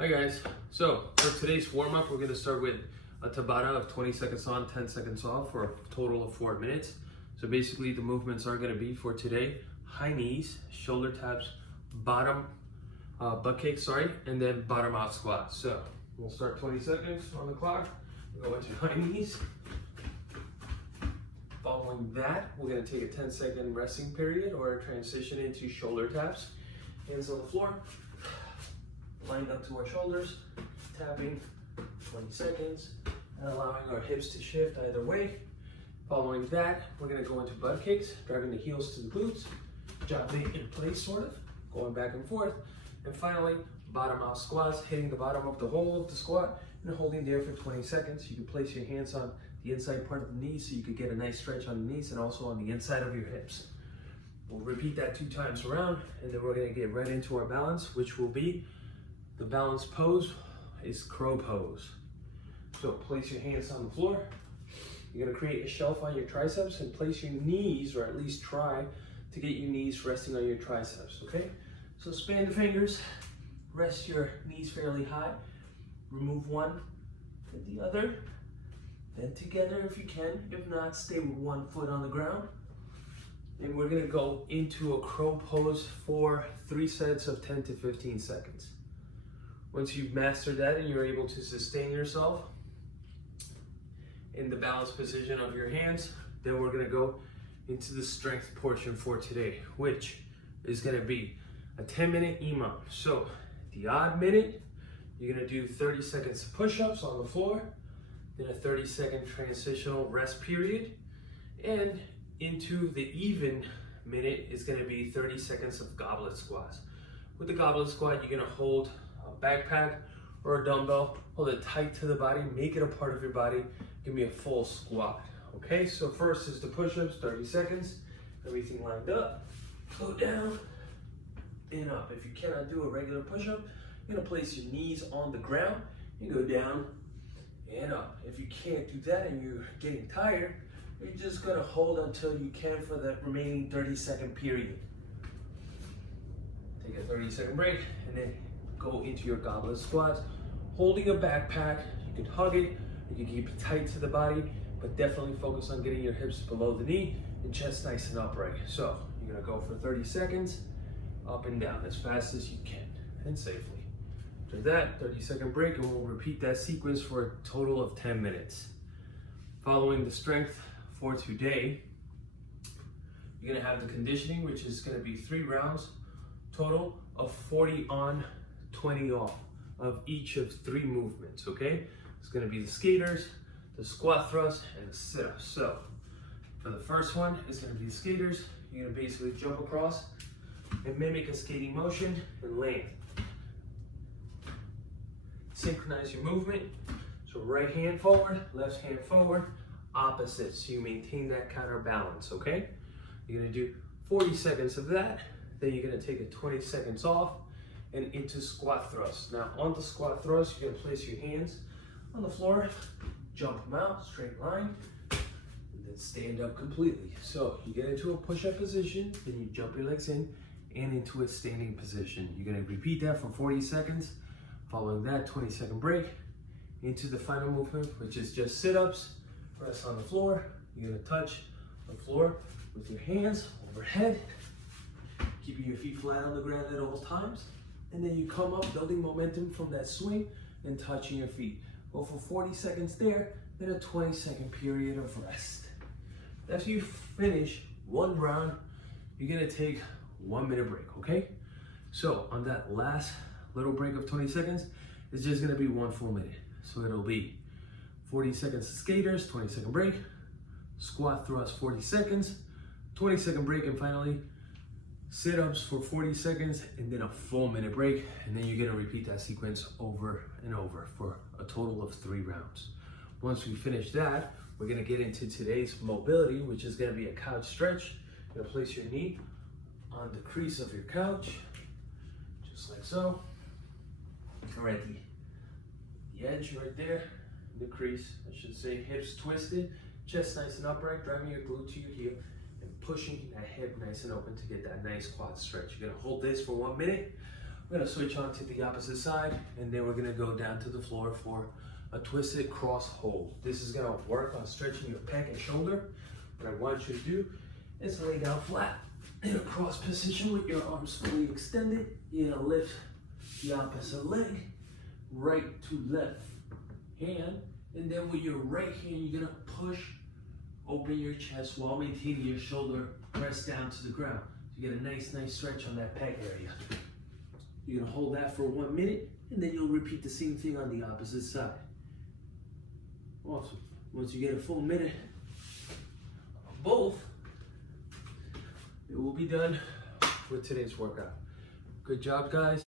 Hi guys, so for today's warm-up we're going to start with a Tabata of 20 seconds on, 10 seconds off for a total of 4 minutes. So basically the movements are going to be for today, high knees, shoulder taps, bottom butt kicks, and then bottom out squats. So we'll start 20 seconds on the clock, we'll go into high knees. Following that, we're going to take a 10-second resting period or transition into shoulder taps. Hands on the floor, lined up to our shoulders, tapping 20 seconds, and allowing our hips to shift either way. Following that, we're going to go into butt kicks, driving the heels to the glutes, jumping in place sort of, going back and forth. And finally, bottom out squats, hitting the bottom of the hole of the squat and holding there for 20 seconds. You can place your hands on the inside part of the knees so you could get a nice stretch on the knees and also on the inside of your hips. We'll repeat that 2 times around, and then we're going to get right into our balance, which will be the balance pose is crow pose. So place your hands on the floor. You're going to create a shelf on your triceps and place your knees, or at least try to get your knees resting on your triceps, okay? So span the fingers, rest your knees fairly high, remove one, then the other, then together if you can. If not, stay with one foot on the ground. And we're gonna go into a crow pose for 3 sets of 10 to 15 seconds. Once you've mastered that and you're able to sustain yourself in the balanced position of your hands, then we're gonna go into the strength portion for today, which is gonna be a 10-minute EMOM. So the odd minute, you're gonna do 30 seconds of push-ups on the floor, then a 30-second transitional rest period, and into the even minute is gonna be 30 seconds of goblet squats. With the goblet squat, you're gonna hold a backpack or a dumbbell, hold it tight to the body, make it a part of your body, give me a full squat. Okay, so first is the push-ups, 30 seconds, everything lined up, go down and up. If you cannot do a regular push-up, you're gonna place your knees on the ground and go down and up. If you can't do that and you're getting tired, you're just gonna hold until you can for that remaining 30-second period. Take a 30-second break and then go into your goblet squats. Holding a backpack, you can hug it, you can keep it tight to the body, but definitely focus on getting your hips below the knee and chest nice and upright. So you're gonna go for 30 seconds, up and down as fast as you can and safely. After that, 30-second break, and we'll repeat that sequence for a total of 10 minutes. Following the strength for today, you're gonna have the conditioning, which is gonna be 3 rounds, total of 40 on, 20 off of each of 3 movements, okay? It's gonna be the skaters, the squat thrust, and the sit-ups. So, for the first one, it's gonna be the skaters. You're gonna basically jump across and mimic a skating motion and land. Synchronize your movement. So right hand forward, left hand forward, opposite. So you maintain that counterbalance, okay? You're gonna do 40 seconds of that. Then you're gonna take a 20 seconds off and into squat thrust. Now on the squat thrust, you're gonna place your hands on the floor, jump them out, straight line, and then stand up completely. So you get into a push-up position, then you jump your legs in and into a standing position. You're gonna repeat that for 40 seconds. Following that, 20-second break, into the final movement, which is just sit-ups. Press on the floor. You're gonna touch the floor with your hands overhead, keeping your feet flat on the ground at all times. And then you come up, building momentum from that swing and touching your feet. Go for 40 seconds there, then a 20-second period of rest. After you finish 1 round, you're gonna take 1 minute break, okay? So on that last little break of 20 seconds, it's just gonna be 1 full minute. So it'll be 40 seconds of skaters, 20-second break, squat thrust 40 seconds, 20-second break, and finally sit-ups for 40 seconds, and then a full minute break, and then you're gonna repeat that sequence over and over for a total of 3 rounds. Once we finish that, we're gonna get into today's mobility, which is gonna be a couch stretch. You're gonna place your knee on the crease of your couch, just like so. Or at the edge right there, the crease, I should say, hips twisted, chest nice and upright, driving your glute to your heel, and pushing that hip nice and open to get that nice quad stretch. You're gonna hold this for 1 minute. We're gonna switch on to the opposite side, and then we're gonna go down to the floor for a twisted cross hold. This is gonna work on stretching your pec and shoulder. What I want you to do is lay down flat in a cross position with your arms fully extended. You're gonna lift the opposite leg, right to left hand, and then with your right hand, you're gonna push open your chest while maintaining your shoulder pressed down to the ground. So you get a nice stretch on that pec area. You're gonna hold that for 1 minute, and then you'll repeat the same thing on the opposite side. Awesome. Once you get a full minute of both, it will be done with today's workout. Good job, guys.